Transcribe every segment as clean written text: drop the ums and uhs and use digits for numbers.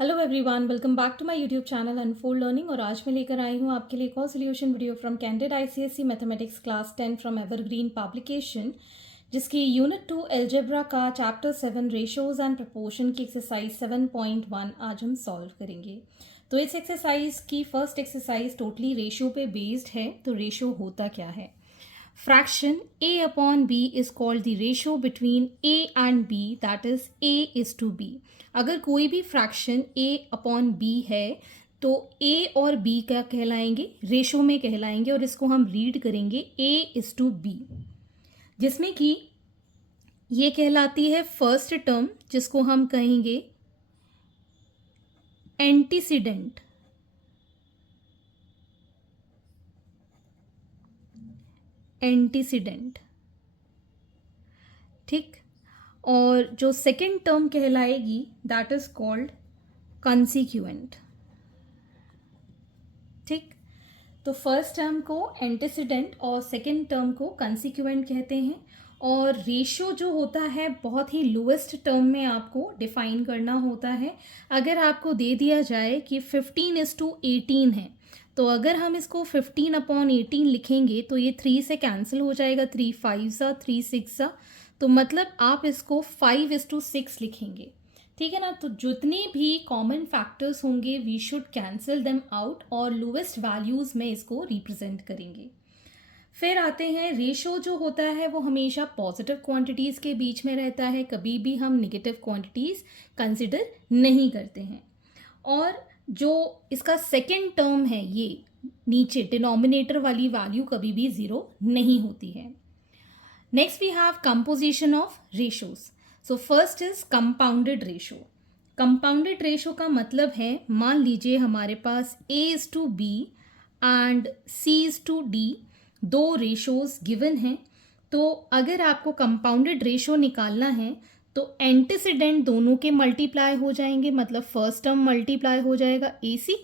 Hello everyone, welcome back to my YouTube channel Unfold Learning. और आज मैं लेकर आई हूँ आपके लिए एक और solution video from candidate ICSE mathematics class 10 from evergreen publication, जिसकी यूनिट 2 एल्जेब्रा का चैप्टर 7 रेशियोज एंड प्रपोर्शन की एक्सरसाइज 7.1 आज हम सॉल्व करेंगे। तो इस एक्सरसाइज की फर्स्ट एक्सरसाइज टोटली रेशियो पे बेस्ड है। तो रेशियो होता क्या है? Fraction a upon b is called the ratio between a and b, that is a is to b। अगर कोई भी फ्रैक्शन a upon b है तो a और b क्या कहलाएंगे? रेशो में कहलाएंगे। और इसको हम रीड करेंगे a is to b, जिसमें कि ये कहलाती है फर्स्ट टर्म, जिसको हम कहेंगे एंटीसीडेंट। एंटीसीडेंट, ठीक। और जो सेकेंड टर्म कहलाएगी दैट इज कॉल्ड कंसिक्वेंट, ठीक। तो फर्स्ट टर्म को एंटीसीडेंट और सेकेंड टर्म को कंसिक्वेंट कहते हैं। और रेशियो जो होता है बहुत ही लोएस्ट टर्म में आपको डिफाइन करना होता है। अगर आपको दे दिया जाए कि 15:18 है, तो अगर हम इसको 15/18 लिखेंगे तो ये 3 से कैंसिल हो जाएगा, 3 5 सा 3 6 सा, तो मतलब आप इसको 5:6 लिखेंगे, ठीक है ना। तो जितने भी कॉमन फैक्टर्स होंगे we should cancel them out और लोएस्ट वैल्यूज में इसको रिप्रेजेंट करेंगे। फिर आते हैं, रेशो जो होता है वो हमेशा पॉजिटिव क्वांटिटीज के बीच में रहता है, कभी भी हम नेगेटिव क्वांटिटीज कंसिडर नहीं करते हैं। और जो इसका सेकेंड टर्म है, ये नीचे डिनोमिनेटर वाली वैल्यू कभी भी 0 नहीं होती है। Next we have composition of ratios. So first is compounded ratio. Compounded ratio का मतलब है, मान लीजिए हमारे पास A:B एंड C:D दो रेशोज गिवन हैं। तो अगर आपको कंपाउंडेड रेशो निकालना है तो एंटीसीडेंट दोनों के मल्टीप्लाई हो जाएंगे, मतलब फर्स्ट टर्म मल्टीप्लाई हो जाएगा AC,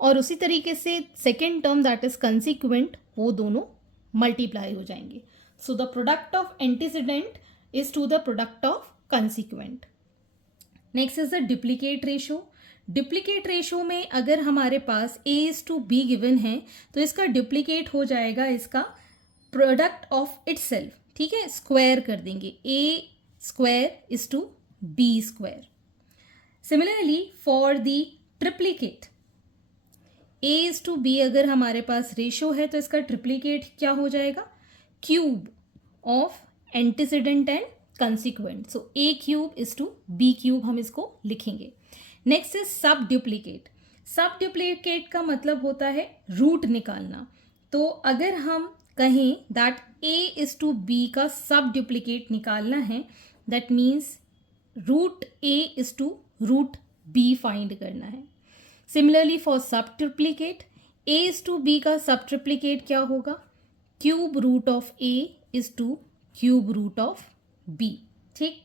और उसी तरीके से second term that is consequent, वो दोनों मल्टीप्लाई हो जाएंगे। So the product of antecedent is to the product of consequent. Next is the duplicate ratio. Duplicate ratio में अगर हमारे पास A:B given है तो इसका duplicate हो जाएगा इसका product of itself, ठीक है, स्क्वायर कर देंगे, A² is to B²। Similarly for the triplicate, A:B अगर हमारे पास रेशो है तो इसका ट्रिप्लीकेट क्या हो जाएगा? Cube of antecedent and consequent. So A³ is to B³ हम इसको लिखेंगे। नेक्स्ट इज सब ड्यूप्लीकेट। सब ड्यूप्लीकेट का मतलब होता है रूट निकालना। तो अगर हम कहें दैट A:B का सब ड्यूप्लीकेट निकालना है, that means √A is to √B find करना है। सिमिलरली फॉर सब ट्रिप्लीकेट, A:B का सब ट्रिप्लीकेट क्या होगा? Cube root of A is to cube root of B, ठीक।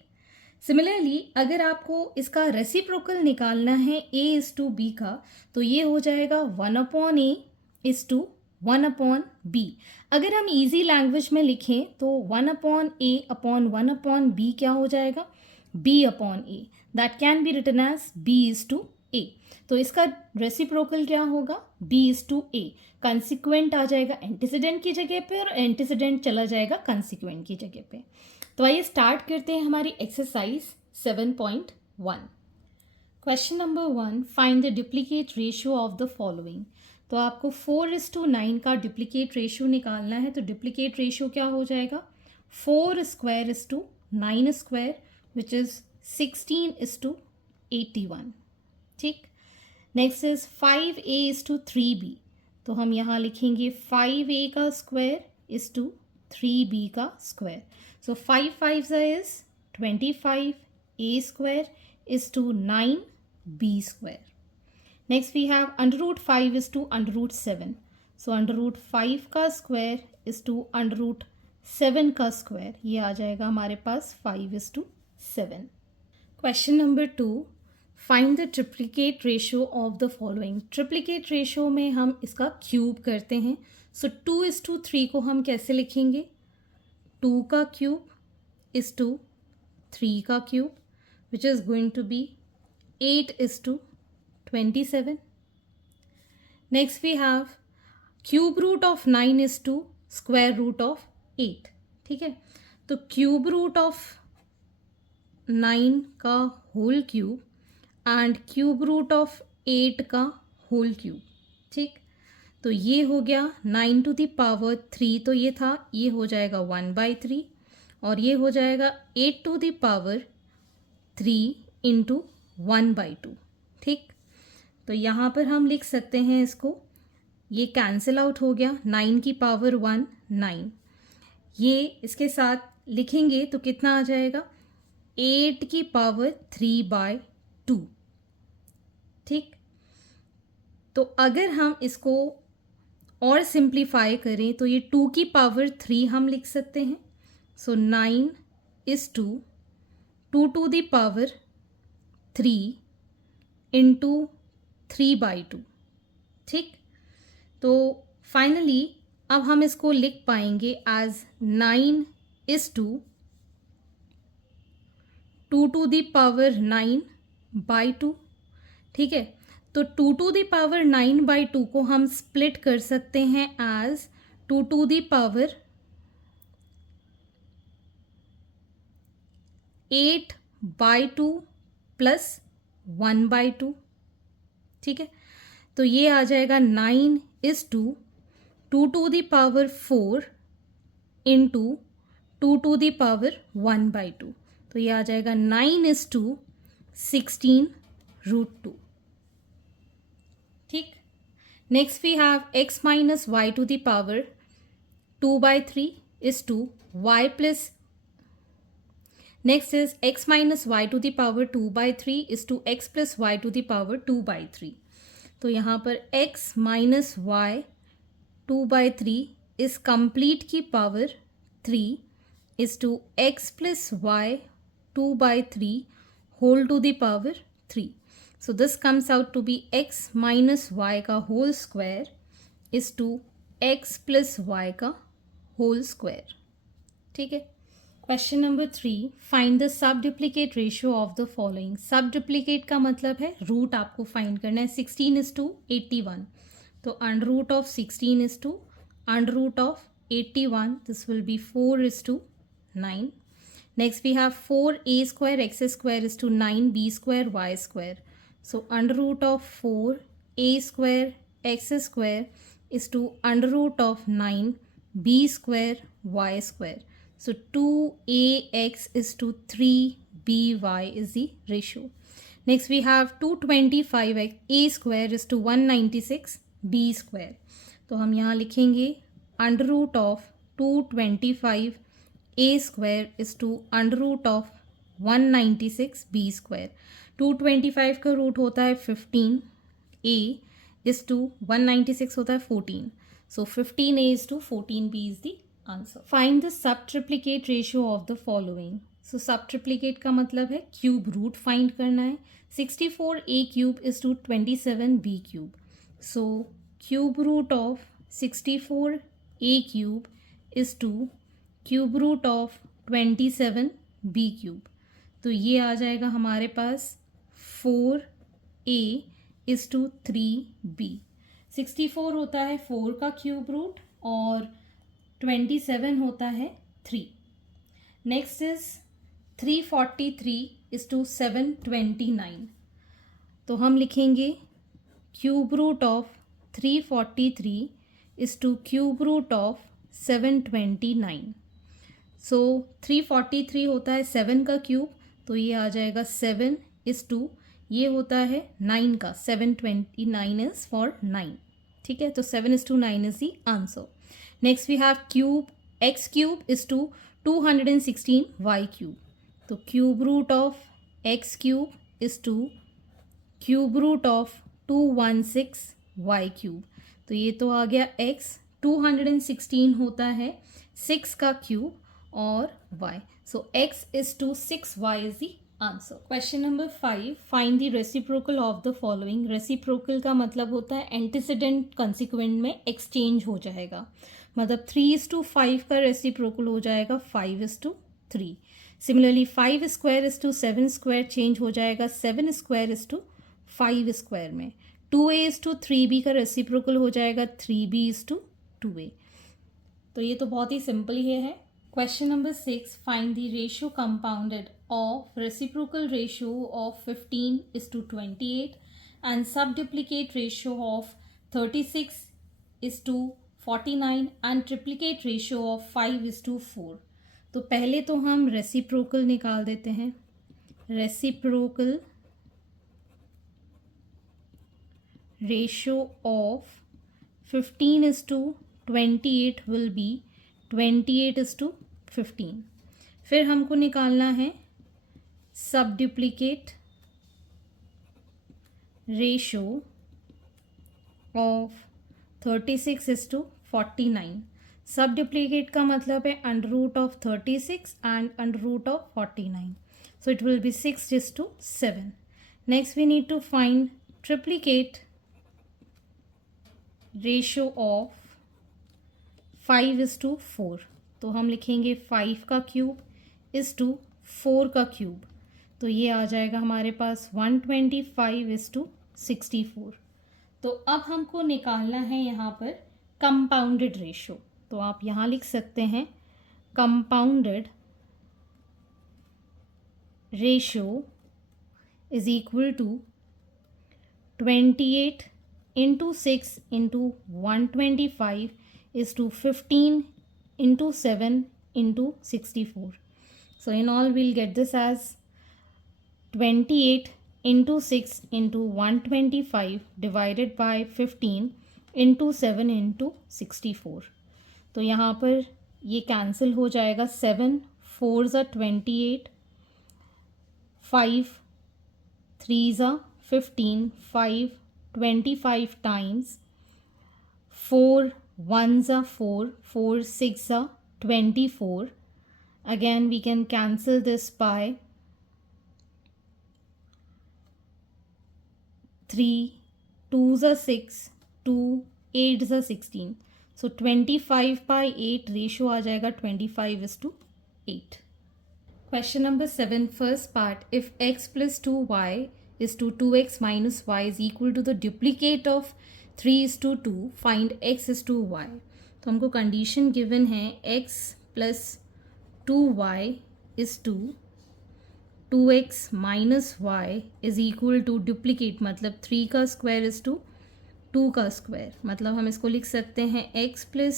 सिमिलरली अगर आपको इसका रेसिप्रोकल निकालना है A:B का, तो ये हो जाएगा 1/A इज टू 1/B। अगर हम इजी लैंग्वेज में लिखें तो 1/A अपॉन 1/B क्या हो जाएगा? B/A। That can be written as B is to A। तो इसका रेसिप्रोकल क्या होगा? B is to A। Consequent आ जाएगा एंटीसीडेंट की जगह पे और एंटीसीडेंट चला जाएगा कंसिक्वेंट की जगह पे। तो आइए स्टार्ट करते हैं हमारी exercise 7.1। Question number 1, find the duplicate ratio of the following. तो आपको 4:9 का डुप्लीकेट रेशियो निकालना है। तो डुप्लीकेट रेशियो क्या हो जाएगा? 4² is to 9² विच इज 16:81, ठीक। Next is 5A is to 3B। तो हम यहाँ लिखेंगे 5A का स्क्वायर इज टू 3B का स्क्वायर। सो 5 5 इज 25, A² is to 9B²। Next we have √5 is to √7। So √5 का स्क्वायर इज टू √7 का स्क्वायर, ये आ जाएगा हमारे पास 5:7। Question number 2, find the triplicate ratio of the following. Triplicate ratio में हम इसका क्यूब करते हैं। सो 2:3 को हम कैसे लिखेंगे? 2 का क्यूब इज टू 3 का cube which is going to be 8:2। 27. Next we have cube root of 9 is to square root of 8. ठीक है, तो क्यूब रूट ऑफ 9 का whole cube and cube root of 8 का होल क्यूब. ठीक, तो ये हो गया 9 टू द पावर 3, तो ये था, ये हो जाएगा 1/3 और ये हो जाएगा 8 टू द पावर 3 इंटू 1/2. ठीक, तो यहाँ पर हम लिख सकते हैं इसको, ये कैंसिल आउट हो गया, 9 की पावर 1 9, ये इसके साथ लिखेंगे तो कितना आ जाएगा 8 की पावर 3/2. ठीक, तो अगर हम इसको और सिंप्लीफाई करें तो ये 2 की पावर 3 हम लिख सकते हैं. सो 9 is 2 to the power 3 into 3/2. ठीक, तो फाइनली अब हम इसको लिख पाएंगे as 9 is 2 to the power 9/2. ठीक है, तो 2 to the power 9/2 को हम स्प्लिट कर सकते हैं एज 2 to the power 8/2 प्लस 1/2. ठीक है, तो ये आ जाएगा 9 is 2 to the power 4 into 2 to the power 1/2. तो ये आ जाएगा 9 is 2 16√2. ठीक, next we have x minus y to the power 2/3 is to y plus, next is x minus y to the power 2/3 is to x plus y to the power 2/3. तो यहाँ पर x minus y 2/3 is complete की power 3 is to x plus y 2/3 whole to the power 3. So this comes out to be x minus y का whole square is to x plus y का whole square. ठीक है, question number 3, find the सब duplicate ratio of the following. सब duplicate का मतलब है root आपको फाइंड करना है. 16 is to 81, तो under root of 16 is to under root of 81, this will be 4 is to 9. Next we have 4a square x square is to 9b square y square. So under root of 4a square x square is to under root of 9b square y square. So 2ax is to 3by is the ratio. Next we have 225a square is to 196b square. तो हम यहाँ लिखेंगे under root of 225a square is to under root of 196b square. 225 का root होता है 15, a is to 196 होता है 14. So 15a is to 14b is the answer. Find the sub triplicate ratio of the following. So sub triplicate का मतलब है cube root find करना है. 64a cube is to 27b cube. So cube root of 64a cube is to cube root of 27b cube. तो ये आ जाएगा हमारे पास 4a is to 3b. 64 होता है 4 का क्यूब रूट और 27 होता है 3. Next is 343 is to 729. तो हम लिखेंगे cube root of 343 is to cube root of 729. So 343 होता है 7 का क्यूब, तो ये आ जाएगा 7 is टू, ये होता है 9 का, 729 is for 9. ठीक है, तो 7 is to 9 is the answer. Next we have cube x cube is to 216 y cube. तो cube root of x cube is to cube root of 216 y cube. तो ये तो आ गया x, 216 होता है 6 का क्यूब और y. So x is to 6y is the answer. Question number 5, find the reciprocal of the following. Reciprocal का मतलब होता है antecedent consequent में exchange हो जाएगा. मतलब 3:5 का reciprocal हो जाएगा 5:3. Similarly 5 square is to 7 square change हो जाएगा 7 square is to 5 स्क्वायर में. 2a:3b का रेसिप्रोकल हो जाएगा 3b:2a. तो ये तो बहुत ही सिंपल ही है. Question number 6, find the ratio compounded of reciprocal ratio of 15:28 and sub duplicate ratio of 36:49 and triplicate ratio of 5:4. तो पहले तो हम रेसिप्रोकल निकाल देते हैं. Reciprocal ratio of 15:28 will be 28:15. फिर हमको निकालना है सब डुप्लीकेट रेशियो ऑफ 36:49. सब डुप्लीकेट का मतलब है √36 and √49. So it will be 6:7. Next we need to find triplicate ratio of 5:4. तो हम लिखेंगे 5 का क्यूब = 4 का क्यूब. तो ये आ जाएगा हमारे पास 125:64. तो अब हमको निकालना है यहाँ पर कंपाउंडेड रेशो. तो आप यहाँ लिख सकते हैं compounded ratio is equal to 28 × 6 × 125 = 15 × 7 × 64. So in all we'll get this as 28 × 6 × 125 divided by 15 × 7 × 64. तो यहाँ पर ये कैंसिल हो जाएगा. 7 4s are 28, 5 3s are 15, 5 25 times, 4 1s are 4, 4 6 are 24. Again we can cancel this by 3 2s are 6, 2 8s are 16. So 25/8 ratio आ जाएगा 25:8. Question number 7, first part. If x plus 2y is to 2x minus y is equal to the duplicate of 3:2, find x is to y. तो हमको condition given है x plus 2y is to 2x minus y is equal to duplicate मतलब 3 का square is to 2 का square. मतलब हम इसको लिख सकते हैं x plus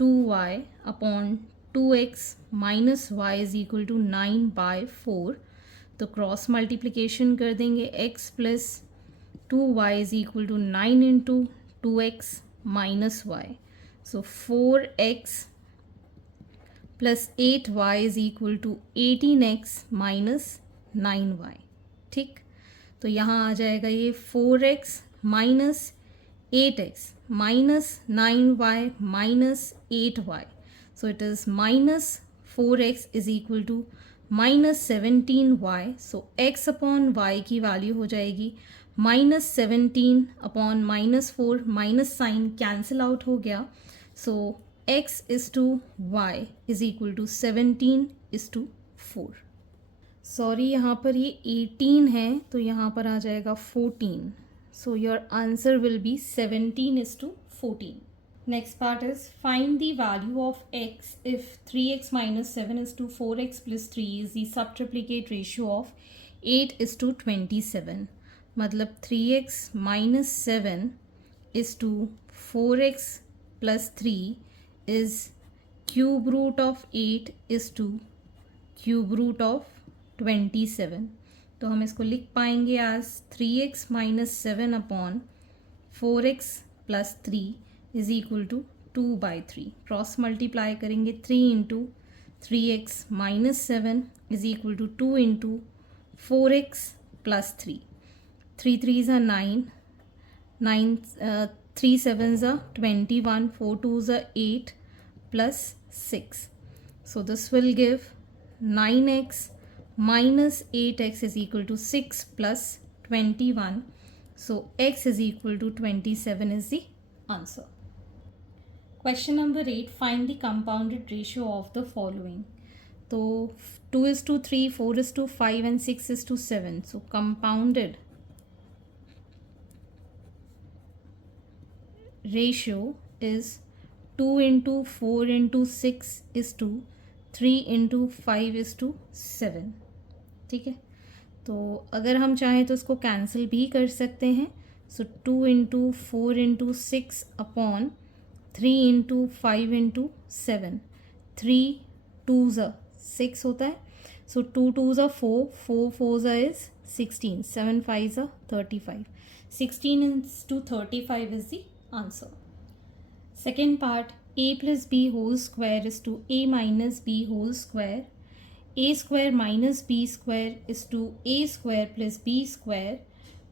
2y upon 2x minus y is equal to 9/4. तो क्रॉस मल्टीप्लिकेशन कर देंगे. x plus 2y is equal to 9 into 2x minus y. So 4x plus 8y is equal to 18x minus 9y. ठीक. तो यहाँ आ जाएगा ये 4x minus 8x minus 9y minus 8y. So it is minus 4x is equal to minus 17y. So x upon y की value हो जाएगी minus 17 upon minus 4. Minus sign cancel out हो गया. So x is to y is equal to 17:4. Sorry यहाँ पर ये 18 है तो यहाँ पर आ जाएगा 14. So your answer will be 17:14. Next part is find the value of x if 3x minus 7 is to 4x plus 3 is the subtriplicate ratio of 8:27. मतलब 3x minus 7 is to 4x plus 3 is cube root of 8 is to cube root of 27. तो हम इसको लिख पाएंगे as 3x minus 7 upon 4x plus 3 is equal to 2/3. Cross multiply करेंगे. 3 into 3x minus 7 is equal to 2 into 4x plus 3. 3 3s are 9, 3 7s are 21, 4 2s are 8 plus 6. So this will give 9x minus 8x is equal to 6 plus 21. So x is equal to 27 is the answer. Question number 8, find the compounded ratio of the following. तो 2:3, 4:5 and 6:7. So compounded ratio is 2 into 4 into 6 is to 3 into 5 is to 7. ठीक है, तो अगर हम चाहें तो इसको cancel भी कर सकते हैं. सो 2 into 4 into 6 upon 3 into 5 into 7. 3 2 ज़ा 6 होता है. सो 2 2 ज़ा 4, 4 4 ज़ा इज़ 16, 7 5 ज़ा 35. 16 into 35 is the answer. Second part, a plus b whole square is to a minus b whole square. A square minus b square is to a square plus b square,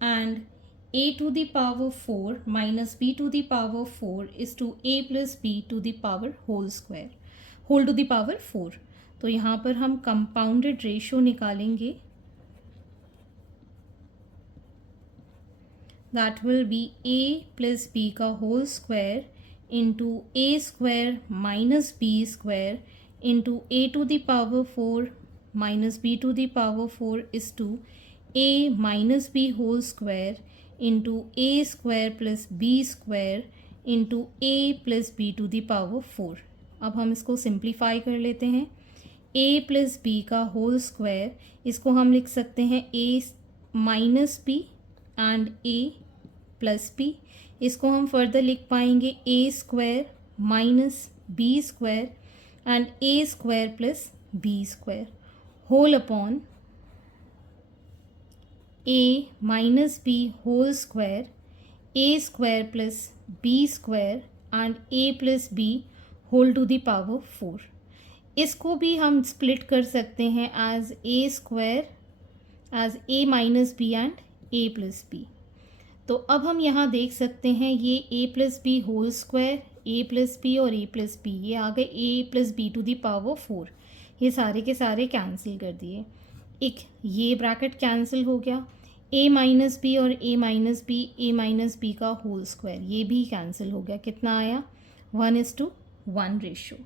and a to the power 4 minus b to the power 4 is to a plus b to the power whole square, whole to the power 4. तो यहाँ पर हम compounded ratio निकालेंगे. That will be a plus b का whole square into a square minus b square into a to the power 4 minus b to the power 4 is to a minus b whole square into a square plus b square into a plus b to the power 4. अब हम इसको simplify कर लेते हैं. a plus b का whole square, इसको हम लिख सकते हैं a minus b and a plus b. इसको हम फर्दर लिख पाएंगे a square minus b square and a square plus b square whole upon a minus b whole square, a square plus b square and a plus b whole to the power 4. इसको भी हम split कर सकते हैं as a square, as a minus b and a plus b. तो अब हम यहाँ देख सकते हैं ये a plus b whole square, a plus b और a प्लस बी, ये आ गए a plus b to the power 4. ये सारे के सारे कैंसिल कर दिए. एक ये ब्रैकेट कैंसिल हो गया. a माइनस बी और a माइनस बी का होल स्क्वायर, ये भी कैंसिल हो गया. कितना आया? 1:1 ratio.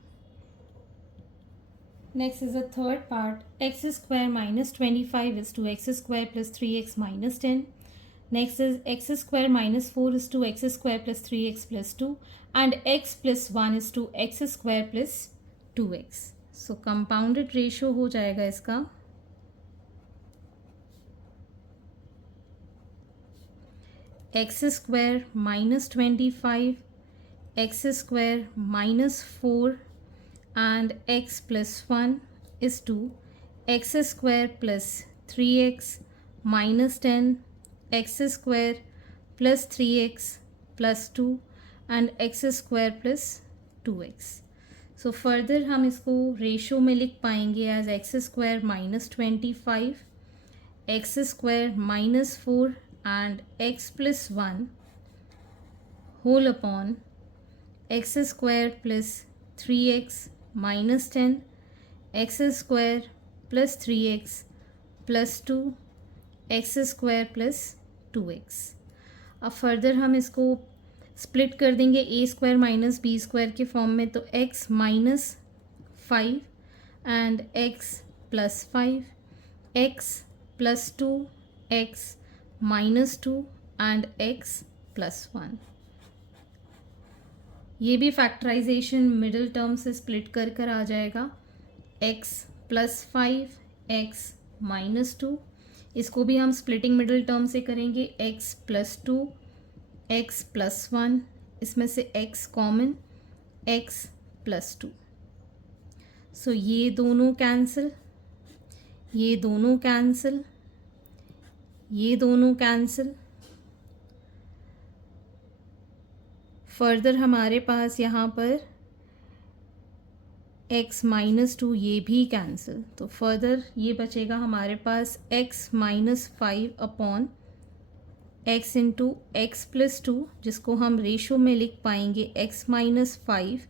Next is the third part. X square minus 25 is to x square plus 3x minus 10. Next is x square minus 4 is to x square plus 3x plus 2, and x plus 1 is to x square plus 2x. So compounded ratio हो जाएगा इसका x square minus 25, x square minus 4 and x plus 1 is to x square plus 3x minus 10, x square plus 3x plus 2 and x square plus 2x. So further हम इसको ratio में लिख पाएंगे as x square minus 25, x square minus 4 and x plus 1 whole upon x square plus 3x minus 10, x square plus 3x plus 2, x square plus 2x. अब further हम इसको split कर देंगे a square minus b square के form में. तो x minus 5 and x plus 5, x plus 2, x minus 2 and x plus 1. ये भी फैक्टराइजेशन मिडिल टर्म से स्प्लिट कर कर आ जाएगा. x प्लस 5, x माइनस 2, इसको भी हम स्प्लिटिंग मिडिल टर्म से करेंगे. x प्लस 2, x प्लस 1, इसमें से x कॉमन, x प्लस 2. सो ये दोनों कैंसिल, ये दोनों कैंसिल, ये दोनों कैंसिल. फर्दर हमारे पास यहाँ पर x माइनस 2, ये भी कैंसिल. तो फर्दर ये बचेगा हमारे पास x minus 5 upon x into x plus 2, जिसको हम रेशो में लिख पाएंगे x minus 5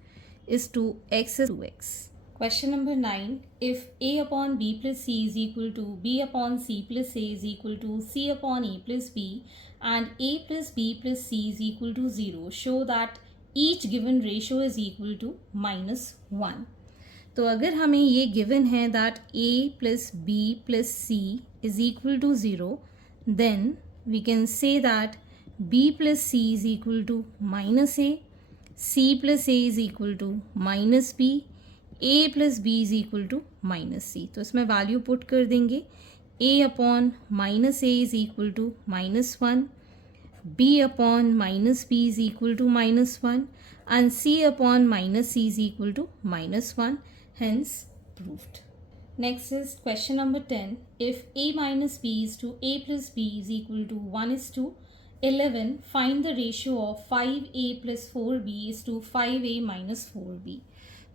is to x 2x. Question number 9. If a upon b plus c is equal to b upon c plus a is equal to c upon a plus b and a plus b plus c is equal to 0, show that each given ratio is equal to -1. तो अगर हमें ये given है that a plus b plus c is equal to 0, then we can say that b plus c is equal to minus a, c plus a is equal to minus b, a plus b is equal to minus c. तो इसमें value put कर देंगे. a upon minus a is equal to minus 1, b upon minus b is equal to minus 1 and c upon minus c is equal to minus 1, hence proved. Next is question number 10. If a minus b is to a plus b is equal to 1:11, find the ratio of 5a plus 4b is to 5a minus 4b.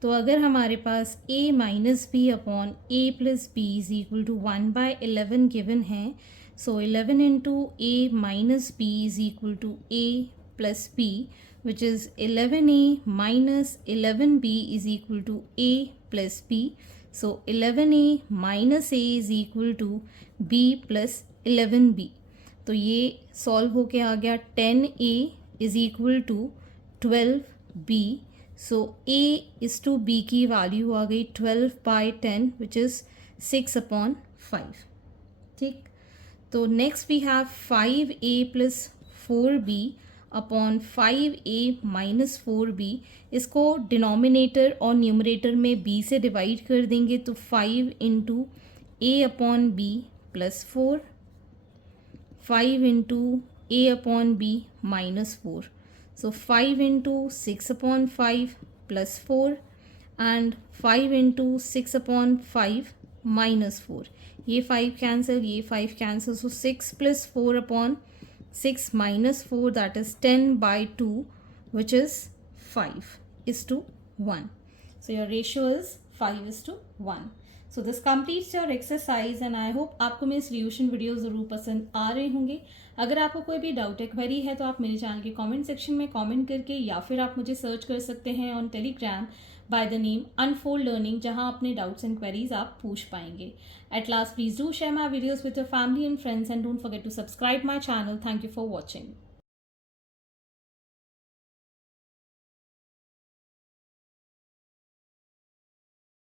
तो अगर हमारे पास a minus b upon a plus b is equal to 1/11 given है, so 11 into a minus b is equal to a plus b, which is 11a minus 11b is equal to a plus b. So 11a minus a is equal to b plus 11b. तो ये solve होके आ गया 10a is equal to 12b. So a is to b की value आ गई 12/10 which is 6/5. ठीक. तो next we have 5a plus 4b upon 5a minus 4b. इसको डिनोमिनेटर और न्यूमरेटर में b से डिवाइड कर देंगे तो 5 into a upon b plus 4, 5 into a upon b minus 4. So 5 into 6/5 plus 4 and 5 into 6/5 minus 4. ये 5 कैंसिल, ये 5 cancel. So 6 plus 4/6 minus 4, that is 10/2 which is 5:1. So your ratio is 5:1. So this completes your exercise and I hope आपको मेरे solution video ज़रूर पसंद आ रहे होंगे. अगर आपको कोई भी डाउट या क्वेरी है तो आप मेरे चैनल के कमेंट सेक्शन में कमेंट करके या फिर आप मुझे सर्च कर सकते हैं on Telegram by the name Unfold Learning, जहां अपने डाउट्स एंड क्वेरीज आप पूछ पाएंगे. At last please do share my videos with your family and friends and don't forget to subscribe my channel. Thank you for watching.